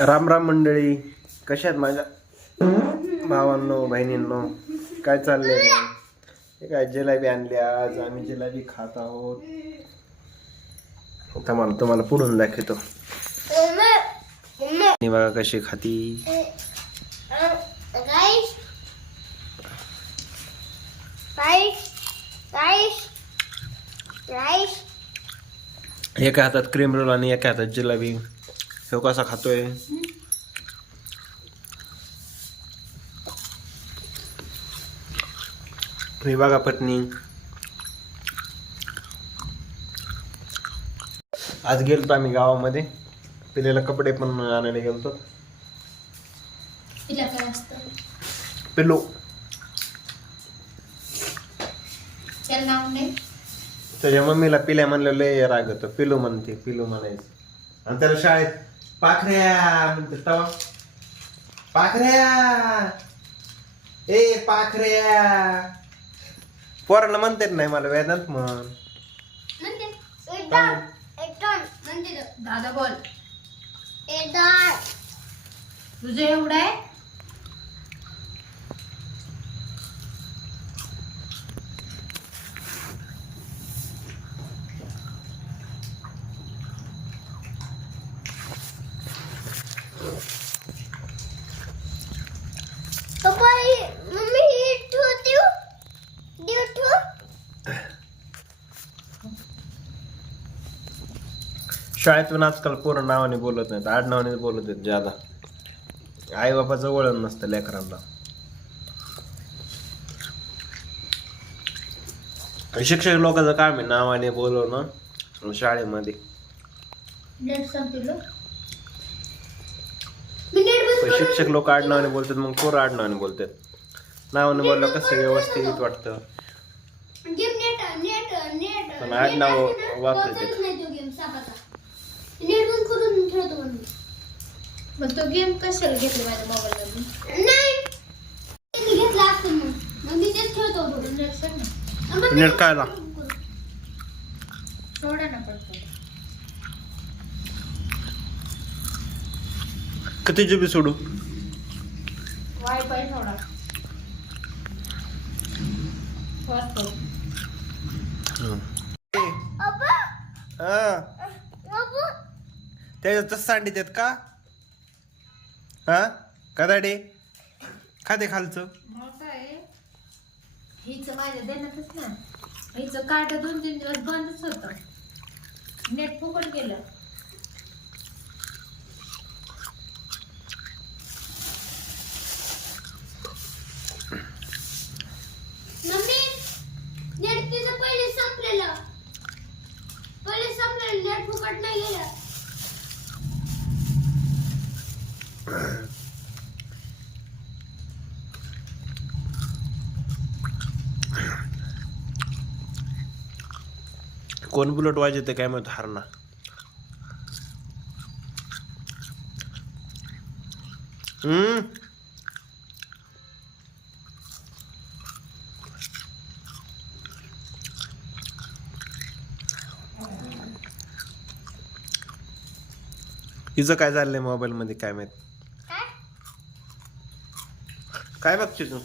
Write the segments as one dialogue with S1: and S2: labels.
S1: राम राम मंडळी कशात माझ्या? भावांनो बहिणींनो काय चाललंय? हे काय जिलाबी आणली आज आम्ही जिलाबी खात आहोत. तुम्हाला मला तुम्हाला पुढून दाखवतो. आणि बघा कशी खाती. एका हातात क्रीम रोल आणि एका हातात जिलाबी. हे कसा खातोय हे बघा पत्नी आज गेलतो आम्ही गावामध्ये. पिलेला कपडे पण आणायला गेलतो. पिलो त्याच्या मम्मीला पिल्या म्हणलं लय राग होतं. पिलू म्हणते पिलू म्हणायचं. आणि त्याला शाळेत पाखऱ्या म्हणते तवा. पाखऱ्या! ए पाखऱ्या! पोराला म्हणतात नाही मला वेदांत म्हण.
S2: म्हणते. एकदम एकदम म्हणते
S3: दादा बोल.
S2: एकदम
S3: तुझं एवढं आहे
S2: पप्पा ही मम्मी ही ठेव देऊ देऊ ठेव
S1: शाळेतून आजकाल पोरं नावाने बोलत नाहीत आडनावाने बोलत आहेत ज्यादा. आई बापाचं वळण नसतं लेकरांना. शिक्षक लोकांचं काम आहे नावाने बोलवणं शाळेमध्ये. शिक्षक लोक आडनावाने बोलतात मग पोरं आडनावाने बोलतात. नावाने बोललं कसं व्यवस्थित वाटतं.
S2: गेम नेट नेट नेट
S1: पण आडनाव वापरते.
S2: पोहोचतच नाही तो गेम सापाचा नेट बंद करून ठेवतो म्हणून
S3: मग तो गेम कशाला घेतला माझ्या मोबाईल मध्ये
S2: नाही. घेतला असतं मग. मग मी तेच खेळतो होतो.
S3: नेट सांग ना. सोडा ना पटकन.
S1: किती जीबी सोडू?
S3: वायफाय सोडा. वाचतो.
S1: हा. त्याच्यात सांडी देत का? हा? कदाडे खाते खालचं.
S3: मग काय हिच माझ्या देण्यातच ना हिचं कार्ड दोन तीन दिवस बंदच होतं. नेट फुकट गेलं
S2: मम्मी नेट तिचं पहिले संपलेलं पहिले संपलेलं नेट फुकट नाही गेलं
S1: कोण बुलेट वाजवते काय माहीत हारणा हम्म. हिचं काय चाललंय मोबाईल मध्ये काय माहीत?
S2: काय?
S1: काय बघते तू?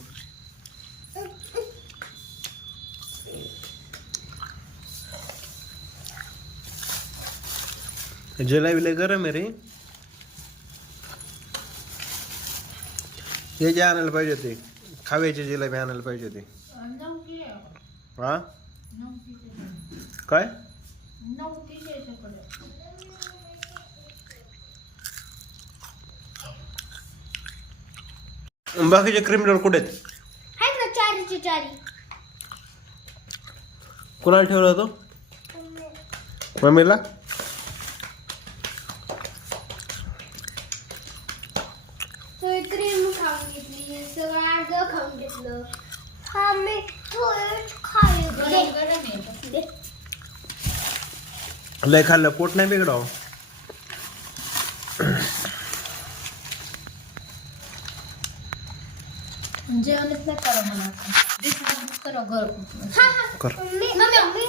S1: जिलाबी गरम आहे रे। हे जे आणायला पाहिजे ते खाव्याचे जिलाबी आणायला पाहिजे होते. हा? काय? बाकीचे क्रिमिनल कुठे आहेत? कुणाला ठेवला तो मम्मीला
S2: थोडी क्रीम खाऊन घेतली सगळं अर्ध खाऊन घेतलं हा मी थोडं खाल्लं
S3: गरम गरम आहे
S2: दे.
S1: लय खाल्लं पोट नाही बिघडाव
S3: जेवणच नाही करा मला आता. करा घर
S2: हा, हा.
S1: कर
S2: मम्मी मम्मी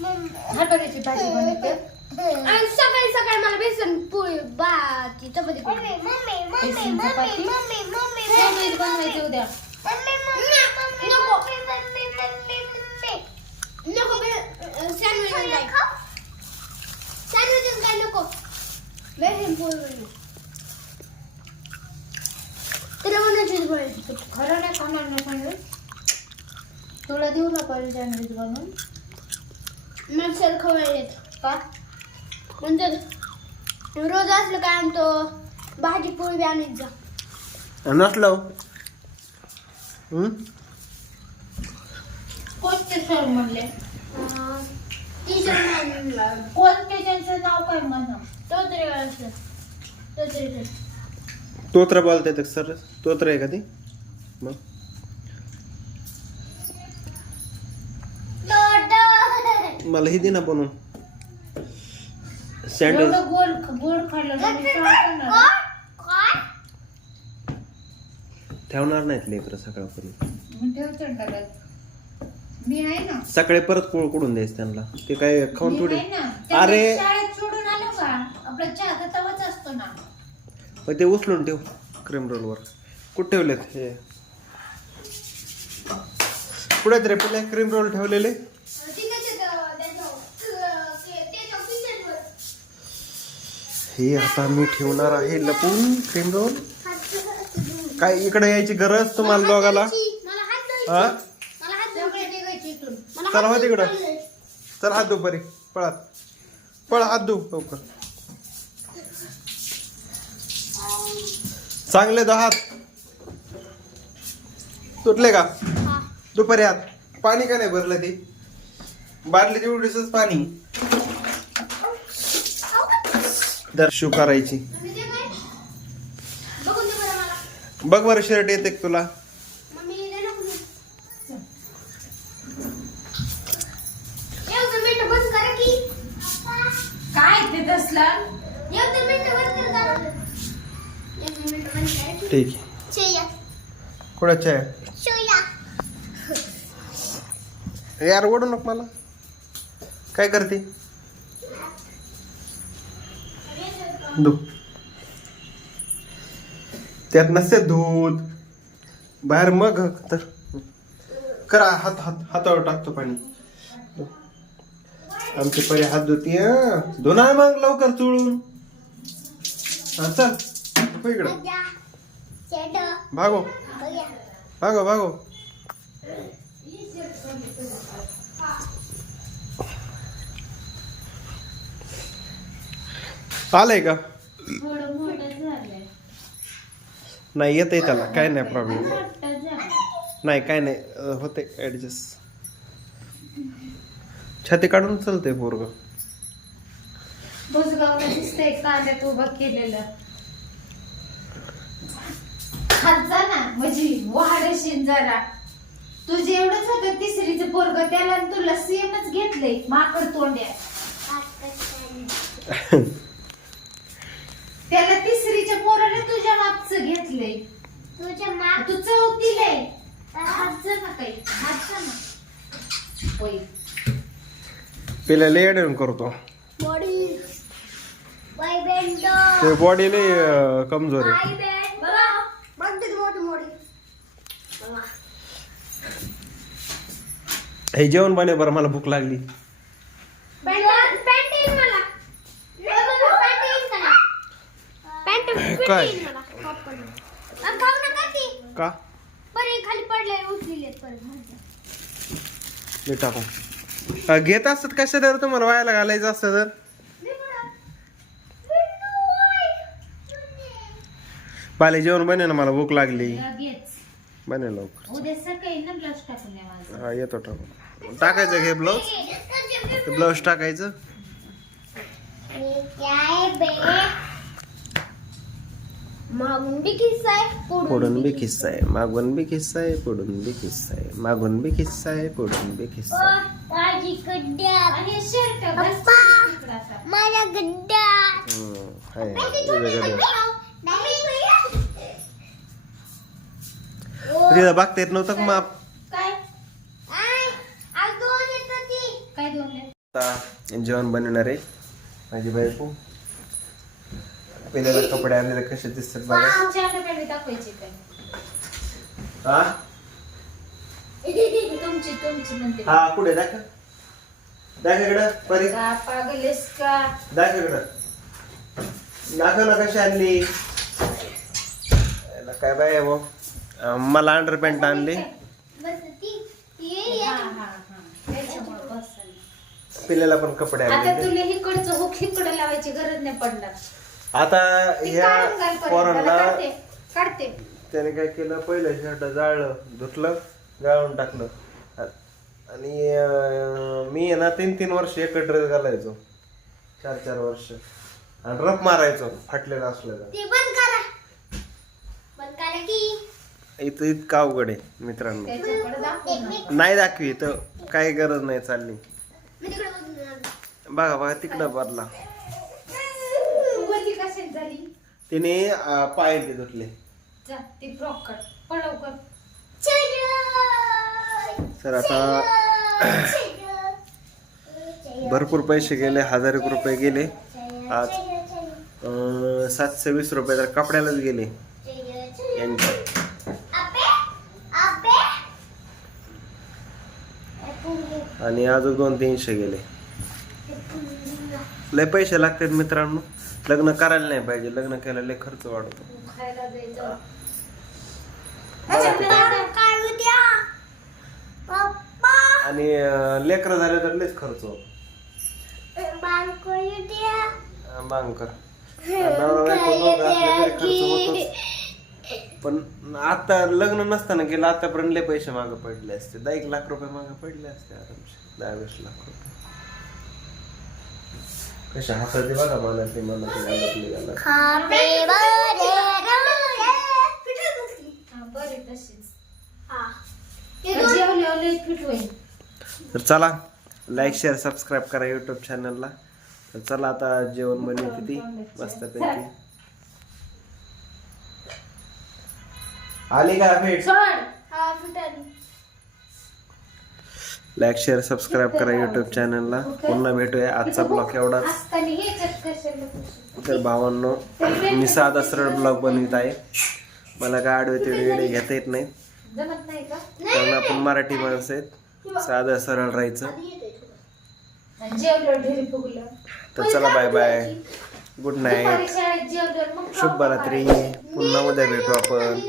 S2: मम्मी
S3: हरभऱ्याची भाजी बनवते
S2: आणि सगळं सकाळी सकाळी मला बेसन पोळी बा ती चपाती मम्मी मम्मी मम्मी
S3: बेसन चपाती?
S2: मम्मी मम्मी
S3: सँडविच बनवायचे उद्या.
S2: नको. सँडविच काय सँडविच काय नको? बेसन पोळी बनव. तिला म्हणायची बनवायची?
S3: खरं नाही खाणार ना सँडविच तुला देऊ ना पाहिजे सँडविच बनवून.
S2: मला सर खवळ येत
S3: का?
S2: म्हणजे रोज असलं काय आणतो? भाजी पोळी बी आणत जा.
S1: नसलं?
S3: कोणते सर म्हणले?
S2: टी शर्ट आणला
S3: कोणते त्यांचं नाव काय म्हणा?
S2: तो तरी असलं. तो तरी.
S1: तोत्र बोलता येतं सर तोत्र आहे का ती? मग? मला ही दे ना बनवून.
S3: एवढं गोड गोड खाल्लं?
S1: ठेवणार नाहीत लेकरं सकाळपर्यंत.
S3: मी ठेवते ना डब्यात. मी आहे ना.
S1: सकाळी परत कोळ कुडून द्यायचं त्यांना? ते काय खाऊन
S3: मी
S1: थोडी
S3: आहे ना. त्यांना
S1: अरे
S3: शाळेत सोडून आलो का? आपला चहा तर तवाच असतो ना.
S1: मग ते उचलून ठेव क्रीम रोलवर कुठे ठेवलेत हे? कुठे रे पहिले क्रीम रोल ठेवलेले? हे आता मी ठेवणार आहे लपून क्रीम रोल काय इकडे यायची गरज तुम्हाला दोघाला? हा? चला हो तिकडं. चल हात धू परी पळात पळ हात धू लवकर. चांगले दो हात. तुटले का? दुपारी हात. पाणी का नाही भरलं ते? बादली तेवढीच पाणी. दर्शू करायची. बघ बरं शर्ट येते का तुला? ठीक आहे. कुणाच्या यार ओढू नको मला. काय करते? धू त्यात नसते दूध. बाहेर मग तर करा हात हात हातावर टाकतो पाणी. आमचे परी हात धुती धुणार मग लवकर चुळून. हा चल. हो इकडं. भागो. भागो भागो. आलंय का?
S3: थोडं मोठं झालंय.
S1: नाही येत आहे त्याला. काय नाही प्रॉब्लेम
S3: मोठं
S1: नाही काय नाही. अं, होते ऍडजस्ट छाती काढून चालतंय पोरग.
S3: दिसतंय कांद्यात उभं केलेलं. खात जा ना म्हणजे वाढशीन जरा. तुझे एवढंच होतं तिसरीचं पोरग त्याला आणि तुला सेमच घेतलंय माकड तोंड्या त्याला तिसरीच्या पोराने तुझ्या मागचं घेतलंय
S2: तुझ्या मा
S3: तू चौथीला आहे हात जा ना काही हात जा ना होय
S1: करतो.
S2: Body by band.
S1: ते बॉडी लय अं, कमजोर आहे.
S2: By band. बघा बघते मोठी मोठी
S1: हे जेवण बने बरं मला भूक लागली.
S2: पॅन्ट पॅन्ट येईल मला. पॅन्ट येईल का पॅन्ट
S1: काय?
S2: येईल मला पॉपकॉर्न खाऊ नका ती
S1: का?
S2: बरे खाली पडले उचलेले परत म्हणते.
S1: मी टाकू. अं, घेत असतात कशा तर तुम्हाला? वायाला घालायचं असतं तर? पाले जेवण बने ना मला भूक लागली.
S3: लगेच.
S1: बने लवकर.
S3: उद्या सकाळी ना ब्लाऊज टाकून या माझं.
S1: हा येतो टाकून टाकायचं घे ब्लाऊज? ब्लाऊज टाकायचं?
S2: मागून बी किस्सा आहे
S1: पुढून बी किस्सा आहे. मागून बी किस्सा आहे पुढून बी किस्सा आहे. मागून बी किस्सा आहे पुढून बी किस्सा आहे.
S2: माझी
S1: तिला बघता येत नव्हतं का माप? जेवण बनवणार आहे माझी बायको. पहिल्याला कपडे आणलेले कसे दिसतात बघा.
S3: अंडरपॅन्ट दाखवायची काय?
S1: हा?
S3: तुमची तुमची म्हणते.
S1: हा कुठे दाखव. दाखव इकडं परी.
S3: का पागलेस का?
S1: दाखव इकडं. दाखव ना कशी आणली याला काय बाय भाऊ अं, मला अंडर पॅन्ट आणली.
S2: बस ती ये.
S3: हा, हा, हा. त्याच्यामुळं बस झाली.
S1: पिल्याला पण कपडे
S3: आता
S1: आणले
S3: तुला हिकडचं हुक हिकडं लावायची गरज नाही पडणार.
S1: आता ह्या. पोरांना
S3: काढते
S1: त्याने काय केलं पहिलं शर्ट जाळलं धुतलं जाळून टाकलं. आणि अं, मी आहे ना तीन तीन वर्ष एक ड्रेस घालायचो. चार चार वर्ष. आणि रफ मारायचो फाटलेला असलेला
S2: ते बंद करा. बंद करा की.
S1: इथं इतकं अवघड आहे मित्रांनो.
S3: त्याच्याकडे दाखव ना.
S1: नाही दाखवी तर काही गरज नाही चालली.
S2: मी तिकडे बघून आलो.
S1: बघा बघा तिकडं बदला
S3: तू वरती कशात झाली
S1: तिने पाय ते धुतले.
S3: जा ती फ्रॉक कर पळव कर
S2: चलो.
S1: तर आता. भरपूर पैसे गेले हजार एक रुपये गेले. आज. सातशे वीस रुपये तर कपड्यालाच गेले.
S2: चलो, चलो.
S1: यांचे
S2: अबे, अबे. अबे,
S1: आणि अजून दोन तीनशे गेले. लय पैसे लागतात मित्रांनो. लग्न करायला नाही पाहिजे. लग्न केलं लय खर्च वाढतो.
S3: खायला
S1: आणि लेकर झाले तर लयच खर्च होतो.
S2: बाळ करू द्या.
S1: अं, मांग कर नवरा बायको दोघं असले तरी खर्च होतोच. पण आता लग्न नसताना गेलं आतापर्यंत लय पैसे मागे पडले असते. दहा एक लाख रुपये मागे पडले असते आरामशीर. दहा वीस लाख रुपये. कशा बघा ते गाणं.
S3: बरे तशीच. जेवल्यावर लई फिट होईल.
S1: तर चला लाईक शेअर सबस्क्राईब करा युट्यूब चॅनलला तर चला आता जेवण बनवते ती मस्तपैकी. आली का भेट?
S3: सोड
S2: हा, फुटाली.
S1: लाईक शेअर सबस्क्राईब करा युट्यूब चॅनलला पुन्हा भेटूया आजचा ब्लॉग एवढाच? तर भावांनो मी साधा सरळ ब्लॉग बनवित आहे. मला काय आडवे ते व्हिडिओ घेता येत नाही कारण आपण मराठी माणसं आहेत. साधं सरळ राहायचं. तर चला बाय बाय गुड नाईट शुभरात्री. पुन्हा उद्या भेटू आपण.